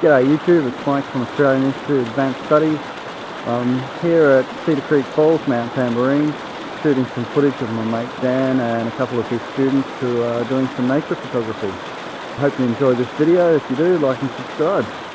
G'day YouTube, it's Mike from Australian Institute of Advanced Studies. Here at Cedar Creek Falls, Mount Tamborine, shooting some footage of my mate Dan and a couple of his students who are doing some nature photography. I hope you enjoy this video. If you do, like and subscribe.